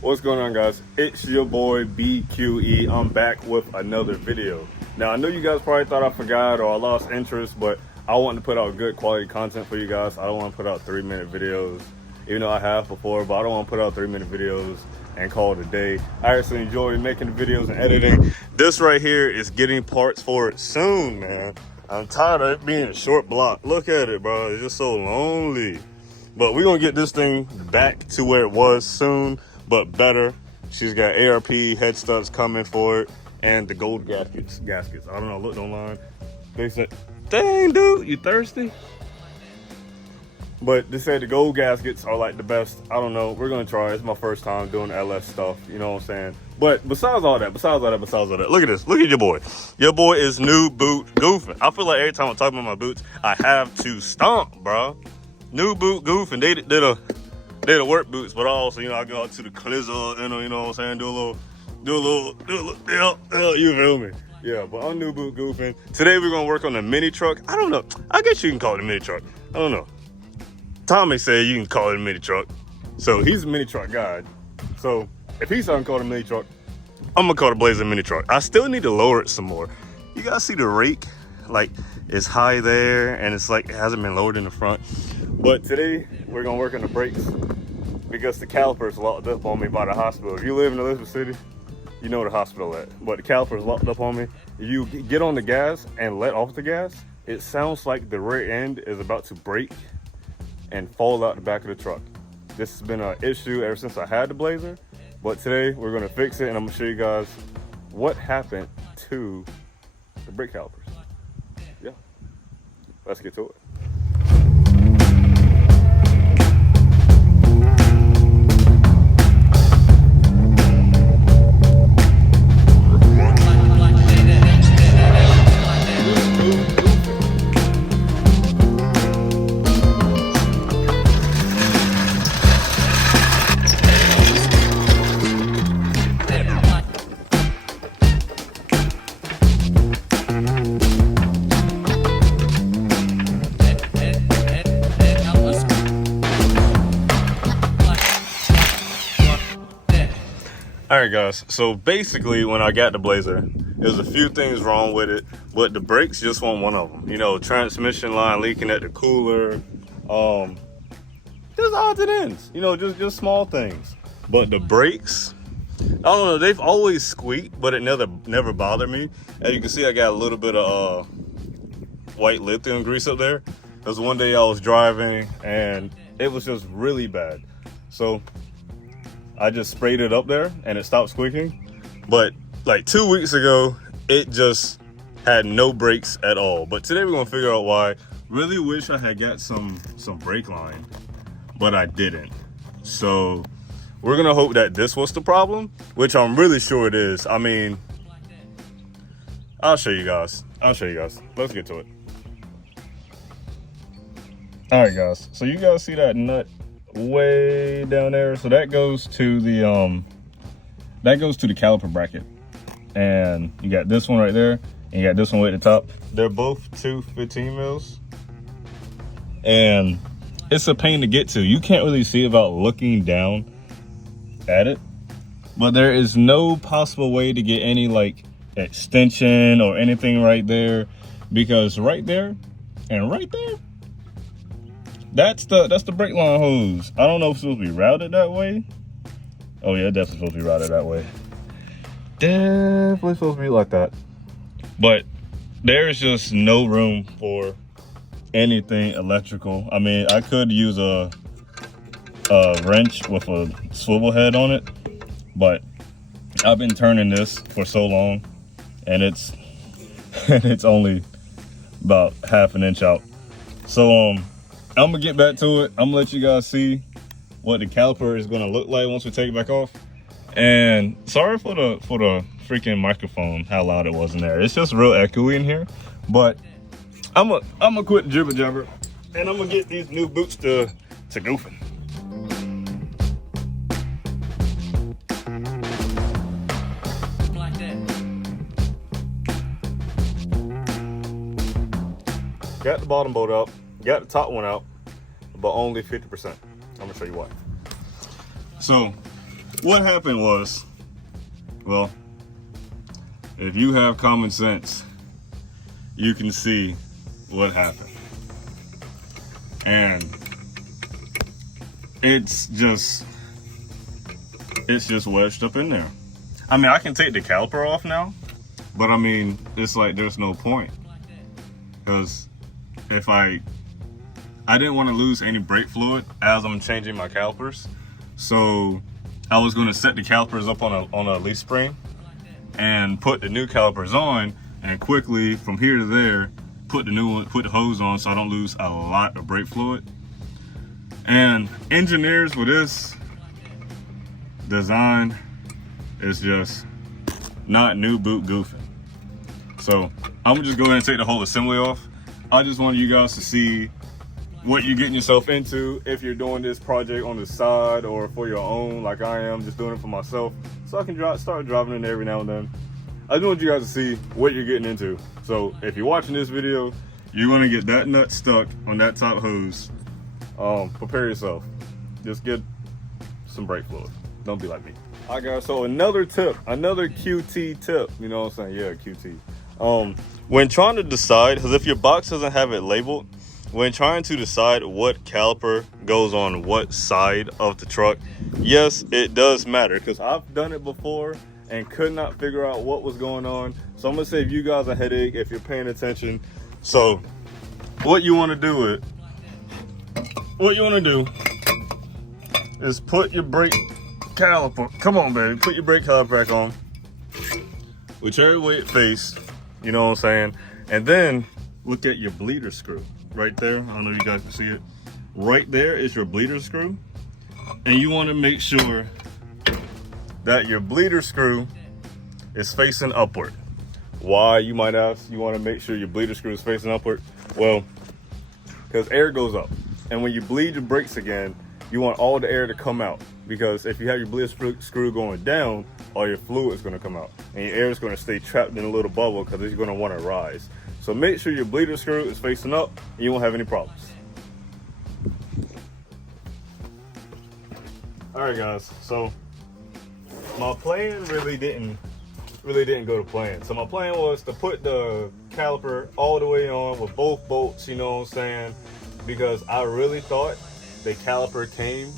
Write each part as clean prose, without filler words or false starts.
What's going on, guys? It's your boy BQE. I'm back with another video. Now, I know you guys probably thought I forgot or I lost interest, but I want to put out good quality content for you guys. I don't want to put out 3-minute videos, even though I have before, but I don't want to put out 3-minute videos and call it a day. I actually enjoy making the videos and editing. This right here is getting parts for it soon, man. I'm tired of it being a short block. Look at it, bro. It's just so lonely. But we're gonna get this thing back to where it was soon, but better. She's got ARP head studs coming for it and the gold gaskets. I don't know, I looked online. They said, dang, dude, you thirsty? But they said the gold gaskets are like the best. I don't know, we're gonna try. It's my first time doing LS stuff, you know what I'm saying? But besides all that, look at this. Look at your boy. Your boy is new boot goofing. I feel like every time I'm talking about my boots, I have to stomp, bro. New boot goofing. They did a work boots, but also, you know, I go out to the clizzle, you know what I'm saying? Do a little, yeah, you feel me? Yeah, but I'm new boot goofing. Today we're gonna work on the Minitruck. I don't know. I guess you can call it a Minitruck. I don't know. Tommy said you can call it a Minitruck. So he's a Minitruck guy. So if he's not called a Minitruck, I'm gonna call the Blazer a Minitruck. I still need to lower it some more. You guys see the rake? Like, it's high there and it's like it hasn't been lowered in the front. But today we're gonna work on the brakes because the calipers locked up on me by the hospital. If you live in Elizabeth City, you know the hospital at. But the calipers locked up on me. If you get on the gas and let off the gas, it sounds like the rear end is about to break and fall out the back of the truck. This has been an issue ever since I had the Blazer, but today we're gonna fix it and I'm gonna show you guys what happened to the brake calipers. Yeah, let's get to it. All right, guys, so basically when I got the Blazer, there's a few things wrong with it, but the brakes just weren't one of them. You know, transmission line leaking at the cooler, just odds and ends, you know, just small things. But the brakes, I don't know, they've always squeaked, but it never bothered me. As you can see, I got a little bit of white lithium grease up there. Because one day I was driving and it was just really bad. So I just sprayed it up there and it stopped squeaking. But like 2 weeks ago, it just had no brakes at all. But today we're gonna figure out why. Really wish I had got some brake line, but I didn't. So we're gonna hope that this was the problem, which I'm really sure it is. I mean, I'll show you guys. Let's get to it. All right, guys, so you guys see that nut way down there? So that goes to the caliper bracket, and you got this one right there and you got this one way at the top. They're both 215 mils and it's a pain to get to. You can't really see without looking down at it, but there is no possible way to get any like extension or anything right there, because right there and right there, that's the brake line hose. I don't know if it's supposed to be routed that way. Oh yeah, definitely supposed to be routed that way. Definitely supposed to be like that. But there's just no room for anything electrical. I mean, I could use a wrench with a swivel head on it, but I've been turning this for so long and it's only about half an inch out. So I'm gonna get back to it. I'm gonna let you guys see what the caliper is gonna look like once we take it back off. And sorry for the freaking microphone, how loud it was in there. It's just real echoey in here. But I'm gonna quit jibber jabber and I'm gonna get these new boots to goofing. Got the bottom bolt out, got the top one out, but only 50%. I'm gonna show you why. So what happened was, well, if you have common sense, you can see what happened. And it's just wedged up in there. I mean, I can take the caliper off now, but I mean, it's like there's no point. Because if I didn't want to lose any brake fluid as I'm changing my calipers. So I was going to set the calipers up on a leaf spring and put the new calipers on, and quickly from here to there put the hose on so I don't lose a lot of brake fluid. And engineers with this design is just not new boot goofing. So I'm gonna just go ahead and take the whole assembly off. I just wanted you guys to see what you're getting yourself into if you're doing this project on the side or for your own, like I am, just doing it for myself, so I can start driving in every now and then. I just want you guys to see what you're getting into. So if you're watching this video, you're gonna get that nut stuck on that top hose. Prepare yourself. Just get some brake fluid. Don't be like me. All right, guys, so another tip, another QT tip, you know what I'm saying? Yeah, QT. When trying to decide, because if your box doesn't have it labeled, when trying to decide what caliper goes on what side of the truck, yes, it does matter, because I've done it before and could not figure out what was going on. So I'm gonna save you guys a headache if you're paying attention. So what you want to do is put your brake caliper, come on baby, put your brake caliper back on, whichever way it faces, you know what I'm saying? And then look at your bleeder screw right there. I don't know if you guys can see it. Right there is your bleeder screw. And you want to make sure that your bleeder screw is facing upward. Why, you might ask? You want to make sure your bleeder screw is facing upward? Well, because air goes up. And when you bleed your brakes again, you want all the air to come out. Because if you have your bleeder screw going down, all your fluid is going to come out. And your air is going to stay trapped in a little bubble because it's going to want to rise. So make sure your bleeder screw is facing up and you won't have any problems. All right, guys. So my plan really didn't go to plan. So my plan was to put the caliper all the way on with both bolts, you know what I'm saying? Because I really thought the caliper came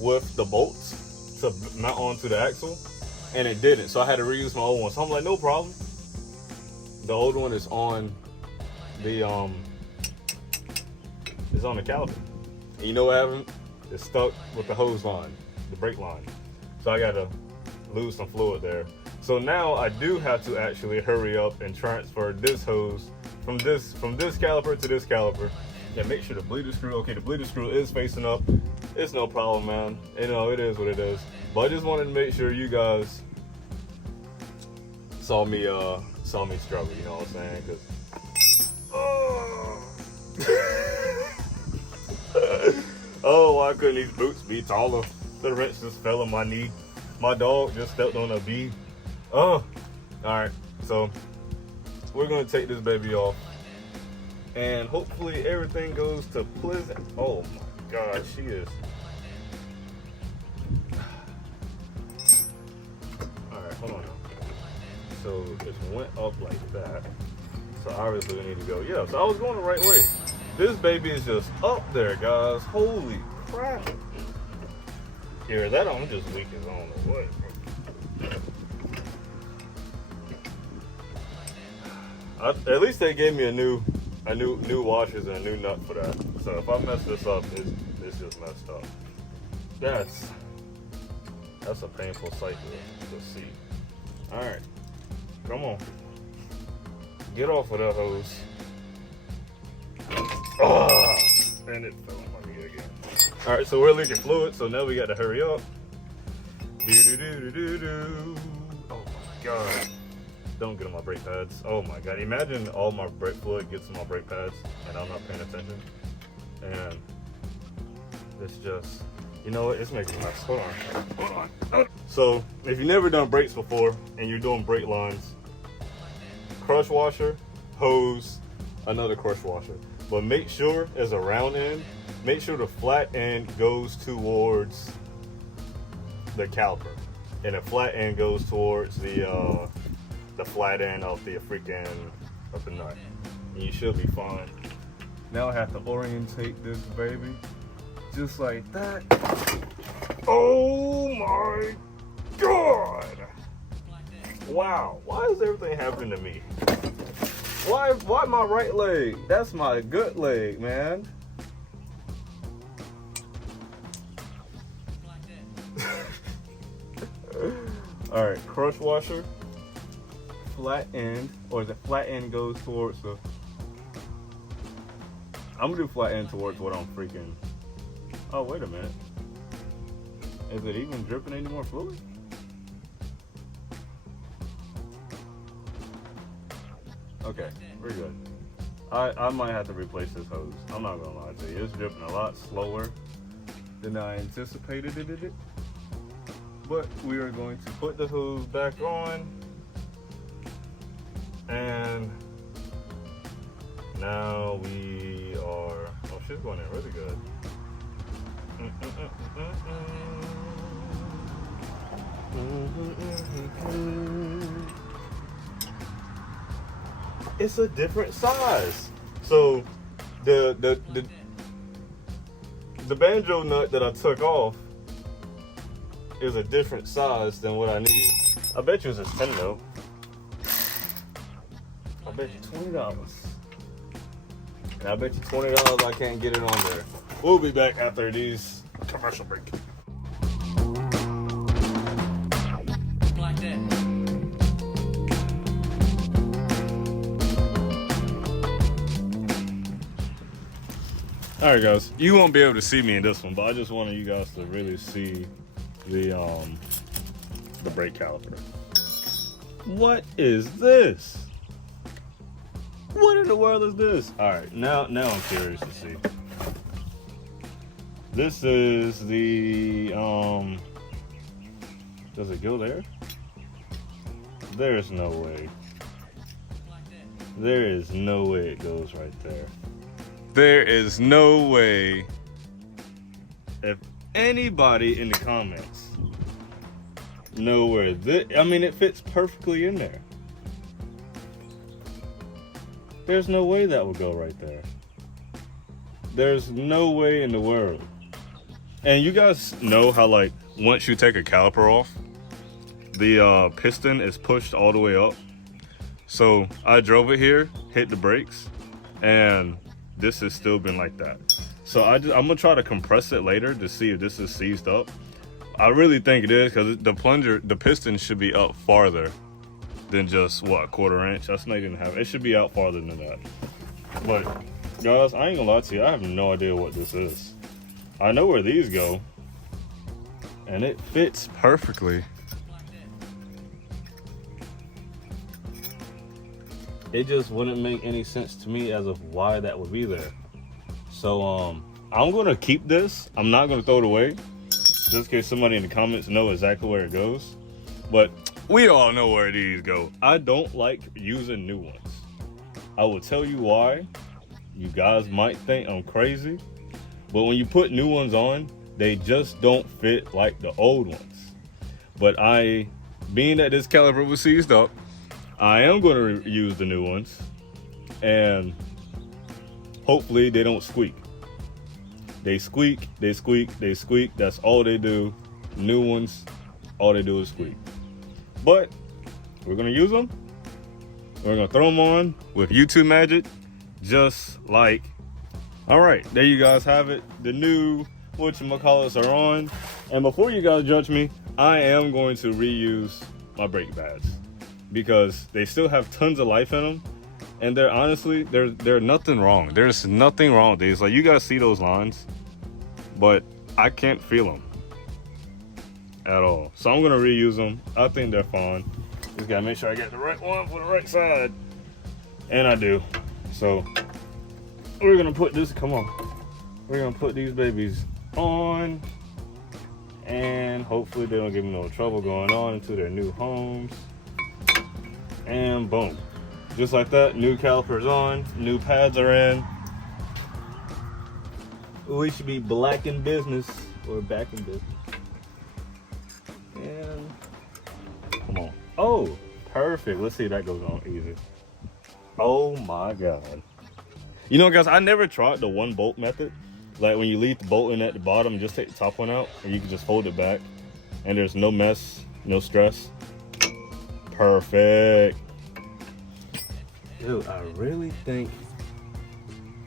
with the bolts to mount onto the axle, and it didn't. So I had to reuse my old one. So I'm like, no problem. The old one is on the caliper. And you know what happened? It's stuck with the hose line, the brake line. So I gotta lose some fluid there. So now I do have to actually hurry up and transfer this hose from this caliper to this caliper. Yeah, make sure the bleeder screw, okay, the bleeder screw is facing up. It's no problem, man. You know, it is what it is. But I just wanted to make sure you guys saw me struggle, you know what I'm saying? 'Cause, oh, why couldn't these boots be taller? The wrench just fell on my knee. My dog just stepped on a bee. Oh, all right. So we're gonna take this baby off, and hopefully everything goes to pleasant. Oh my God, she is. All right, hold on now. So it went up like that. So obviously we need to go. Yeah, so I was going the right way. This baby is just up there, guys. Holy crap. Here, that I'm just weak as I don't know what. At least they gave me a new washers and a new nut for that. So if I mess this up, it's just messed up. That's a painful sight to see. All right, come on, get off of that hose. Oh, and it fell on my knee again. All right, so we're leaking fluid, so now we got to hurry up. Do. Oh my God. Don't get on my brake pads. Oh my God. Imagine all my brake fluid gets on my brake pads and I'm not paying attention. And it's just, you know what? It's making a mess. Hold on. So if you've never done brakes before and you're doing brake lines, crush washer, hose, another crush washer. But make sure as a round end, make sure the flat end goes towards the caliper, and the flat end goes towards the flat end of the freaking of the nut. And you should be fine. Now I have to orientate this baby just like that. Oh my God! Wow, why is everything happening to me? Why my right leg? That's my good leg, man. All right, crush washer, flat end, or the flat end goes towards the. I'm gonna do flat end towards what I'm freaking. Oh, wait a minute. Is it even dripping any more fluid? Okay, we're good. I might have to replace this hose. I'm not gonna lie to you. It's dripping a lot slower than I anticipated it. But we are going to put the hose back on. And now we are, oh, she's going in really good. It's a different size. So the banjo nut that I took off is a different size than what I need. I bet you it's a 10 though. I bet you $20. And I bet you $20 I can't get it on there. We'll be back after these commercial break. Like that. All right, guys, you won't be able to see me in this one, but I just wanted you guys to really see the brake caliper. What is this? What in the world is this? All right, now I'm curious to see. This is the does it go there? There's no way. There is no way it goes right there. There is no way. If anybody in the comments know where this, I mean, it fits perfectly in there. There's no way that would go right there. There's no way in the world. And you guys know how, like, once you take a caliper off, the piston is pushed all the way up. So I drove it here, hit the brakes, and this has still been like that. So I'm gonna try to compress it later to see if this is seized up. I really think it is, because the piston should be up farther than just what, 1/4 inch. That's not even half. It should be out farther than that. But guys, I ain't gonna lie to you, I have no idea what this is. I know where these go, and it fits perfectly. It just wouldn't make any sense to me as of why that would be there. So I'm gonna keep this. I'm not gonna throw it away, just in case somebody in the comments know exactly where it goes. But we all know where these go. I don't like using new ones. I will tell you why. You guys might think I'm crazy, but when you put new ones on, they just don't fit like the old ones. But being that this caliper was seized up, I am going to use the new ones, and hopefully they don't squeak. They squeak, they squeak, they squeak. That's all they do. New ones, all they do is squeak. But we're going to use them. We're going to throw them on with YouTube magic, just like. All right, there you guys have it. The new whatchamacallits are on. And before you guys judge me, I am going to reuse my brake pads, because they still have tons of life in them, and they're honestly, they're nothing wrong. There's nothing wrong with these. Like, you guys see those lines, but I can't feel them at all. So I'm gonna reuse them. I think they're fine. Just gotta make sure I get the right one for the right side, and I do. So we're gonna put this. Come on, we're gonna put these babies on, and hopefully they don't give me no trouble going on into their new homes. And boom, just like that, new calipers on, new pads are in. We should be back in business. perfect. Let's see if that goes on easy. Oh my God. You know, guys, I never tried the one bolt method. Like when you leave the bolt in at the bottom, just take the top one out and you can just hold it back. And there's no mess, no stress. Perfect. Dude, I really think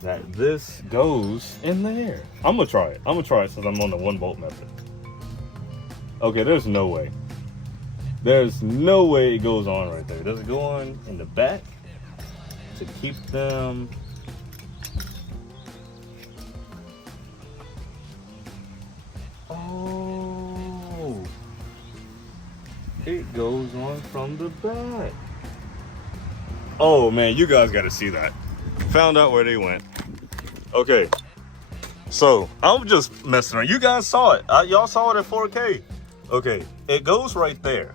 that this goes in there. I'm gonna try it. I'm gonna try it since I'm on the one bolt method. Okay, there's no way. There's no way it goes on right there. Does it go on in the back to keep them? Oh, it goes on from the back. Oh man, you guys gotta see that. Found out where they went. Okay, so I'm just messing around. You guys saw it. Y'all saw it in 4K. Okay, it goes right there.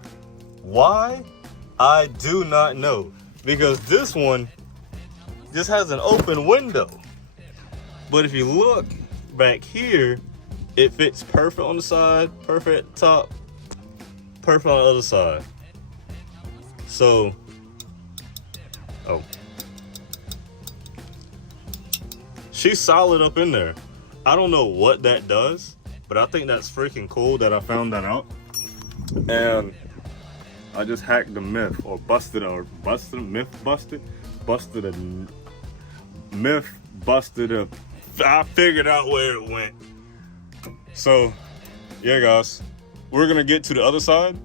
Why? I do not know. Because this one just has an open window. But if you look back here, it fits perfect on the side, perfect at the top, perfect on the other side. So, oh. She's solid up in there. I don't know what that does, but I think that's freaking cool that I found that out. And I just hacked the myth, or busted a myth. I figured out where it went. So, yeah, guys, we're gonna get to the other side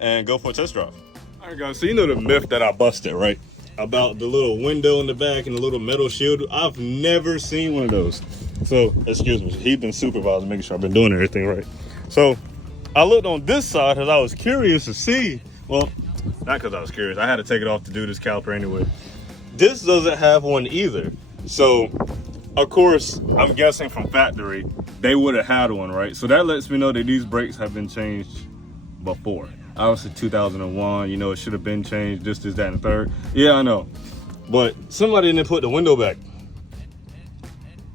and go for a test drive. All right, guys, so you know the myth that I busted, right? About the little window in the back and the little metal shield. I've never seen one of those. So, excuse me, he's been supervising, making sure I've been doing everything right. So, I looked on this side because I was curious to see. Well, not because I was curious. I had to take it off to do this caliper anyway. This doesn't have one either. So, of course, I'm guessing from factory, they would have had one, right? So that lets me know that these brakes have been changed before. Obviously 2001, you know, it should have been changed, this, that, and the third. Yeah, I know. But somebody didn't put the window back.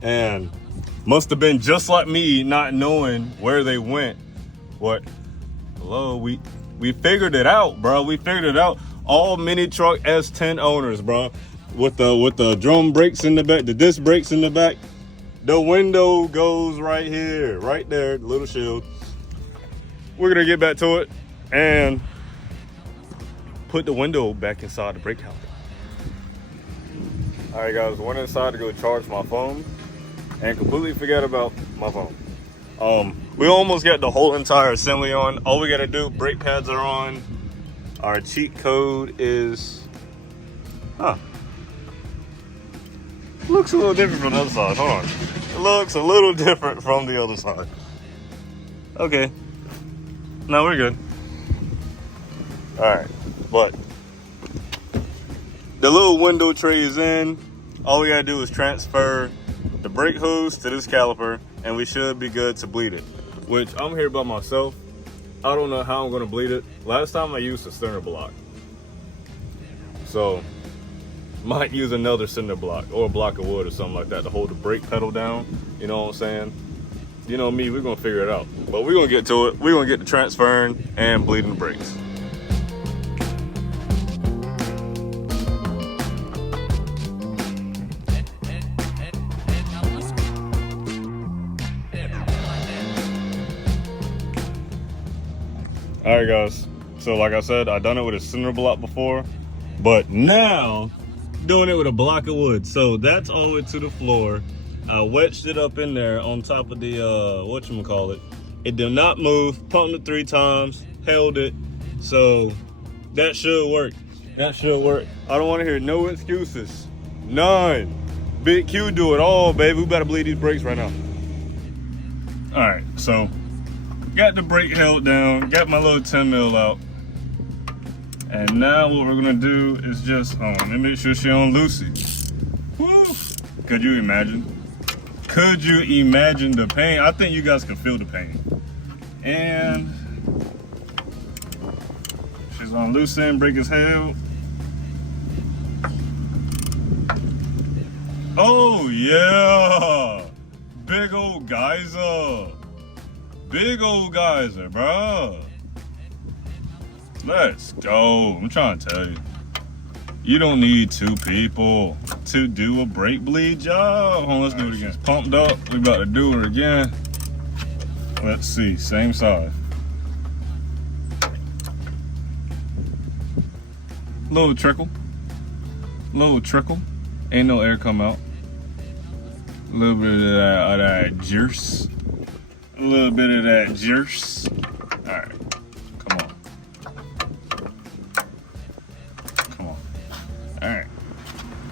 And must have been just like me, not knowing where they went. What? Hello, we figured it out, bro. We figured it out. All Minitruck S10 owners, bro. With the drum brakes in the back, the disc brakes in the back. The window goes right here, right there, the little shield. We're gonna get back to it and put the window back inside the brake caliper. All right, guys, went inside to go charge my phone and completely forget about my phone. We almost got the whole entire assembly on. All we gotta do, brake pads are on. Our cheat code is, looks a little different from the other side. Hold on. It looks a little different from the other side. Okay. No, we're good. All right. But the little window tray is in. All we gotta do is transfer the brake hose to this caliper and we should be good to bleed it. Which I'm here by myself. I don't know how I'm gonna bleed it. Last time I used a cinder block. So, might use another cinder block or a block of wood or something like that to hold the brake pedal down. You know what I'm saying? You know me, we're gonna figure it out. But we're gonna get to it. We're gonna get to transferring and bleeding the brakes. All right, guys. So like I said, I done it with a cinder block before, but now doing it with a block of wood. So that's all the way to the floor. I wedged it up in there on top of the whatchamacallit. It did not move. Pumped it 3 times, held it. So that should work. That should work. I don't want to hear no excuses. None. Big Q do it all, baby. We better bleed these brakes right now. All right, so got the brake held down, got my little 10 mil out. And now what we're gonna do is just, let me make sure she on Lucy. Woo! Could you imagine? Could you imagine the pain? I think you guys can feel the pain. And she's on loose end, brake is held. Oh yeah! Big old geyser. Big old geyser, bro. Let's go. I'm trying to tell you. You don't need two people to do a brake bleed job. Hold on, let's do it again. It's pumped up. We about to do it again. Let's see, same side. Little trickle. Ain't no air come out. A little bit of that juice. A little bit of that juice. All right, come on.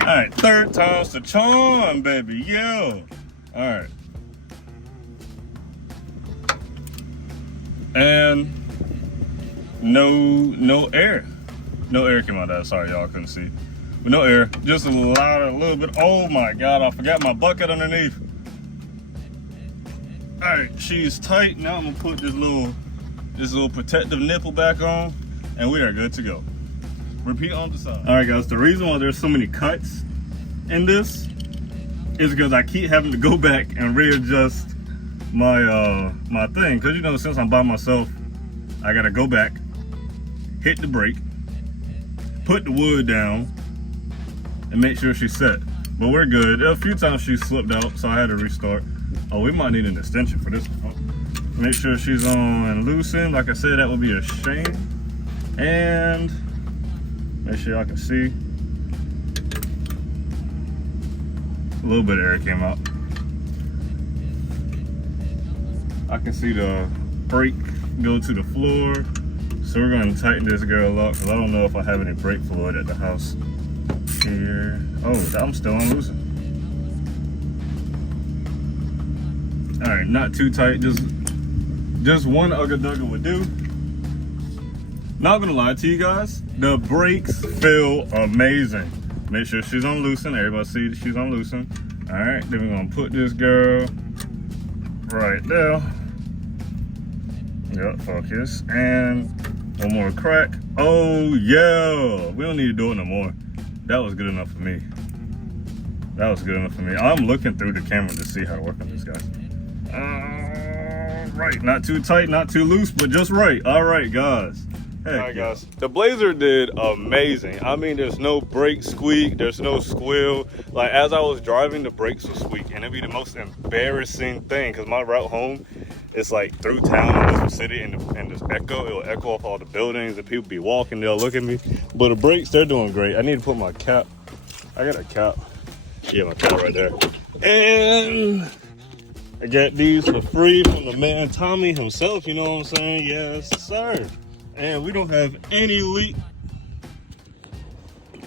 All right, third time's the charm, baby, yeah. All right. And no air. No air came out of that, sorry y'all couldn't see. But no air, just a little bit. Oh my God, I forgot my bucket underneath. All right, she's tight. Now I'm gonna put this little protective nipple back on, and we are good to go. Repeat on the side. All right, guys, the reason why there's so many cuts in this is because I keep having to go back and readjust my my thing. Cause you know, since I'm by myself, I gotta go back, hit the brake, put the wood down, and make sure she's set. But we're good. A few times she slipped out, so I had to restart. Oh, we might need an extension for this one. Make sure she's on and loosened. Like I said, that would be a shame. And make sure y'all can see. A little bit of air came out. I can see the brake go to the floor. So we're going to tighten this girl up because I don't know if I have any brake fluid at the house. Here. Oh, I'm still unloosened. All right, not too tight. Just one ugga-dugga would do. Not gonna lie to you guys, the brakes feel amazing. Make sure she's on loosen. Everybody see she's on loosen. All right, then we're gonna put this girl right there. Yep, focus. And one more crack. Oh yeah, we don't need to do it no more. That was good enough for me. That was good enough for me. I'm looking through the camera to see how to work on this, guys. Right, not too tight, not too loose, but just right. All right, guys. All right, guys. The Blazer did amazing. I mean, there's no brake squeak, there's no squeal. Like, as I was driving, the brakes would squeak, and it'd be the most embarrassing thing, because my route home is like through town in this city, and this echo, it'll echo off all the buildings, and people be walking, they'll look at me. But the brakes, they're doing great. I need to put my cap. I got a cap. Yeah, my cap right there. And I got these for free from the man Tommy himself, you know what I'm saying? Yes, sir. And we don't have any leak.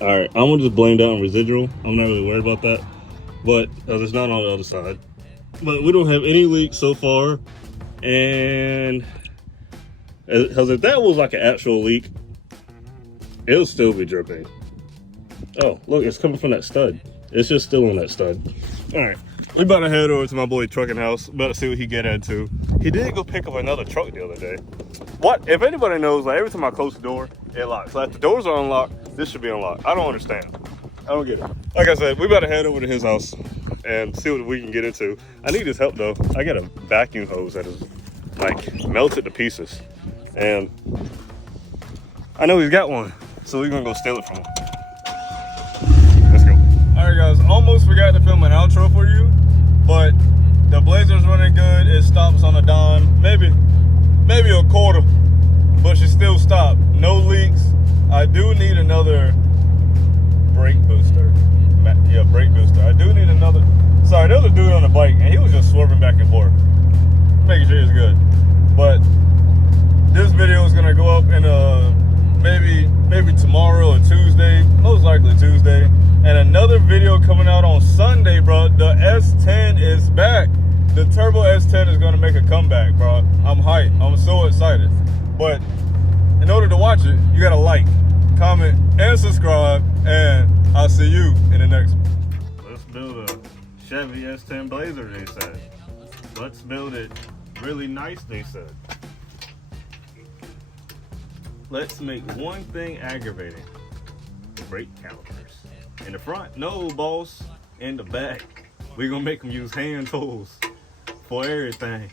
All right, I'm gonna just blame that on residual. I'm not really worried about that, but it's not on the other side. But we don't have any leaks so far. And because if that was like an actual leak, it'll still be dripping. Oh, look, it's coming from that stud. It's just still on that stud. All right, we about to head over to my boy trucking house. About to see what he get into. He did go pick up another truck the other day. What? If anybody knows, like every time I close the door, it locks. Like if the doors are unlocked, this should be unlocked. I don't understand. I don't get it. Like I said, we about to head over to his house and see what we can get into. I need his help though. I got a vacuum hose that is like melted to pieces. And I know he's got one. So we're gonna go steal it from him. Let's go. All right guys, almost forgot to film an outro for you, but the Blazer's running good. It stops on a dime, maybe a quarter, but she still stopped. No leaks. I do need another brake booster. Yeah, brake booster. I do need another. Sorry, there was a dude on the bike and he was just swerving back and forth, making sure he's good. But this video is gonna go up in maybe tomorrow or Tuesday, most likely Tuesday. And another video coming out on Sunday, bro. The S10 is back. The Turbo S10 is gonna make a comeback, bro. I'm hyped. I'm so excited. But in order to watch it, you gotta like, comment, and subscribe. And I'll see you in the next one. Let's build a Chevy S10 Blazer, they said. Let's build it really nice, they said. Let's make one thing aggravating. The brake calipers. In the front, no, boss. In the back, we're gonna make them use hand tools for everything.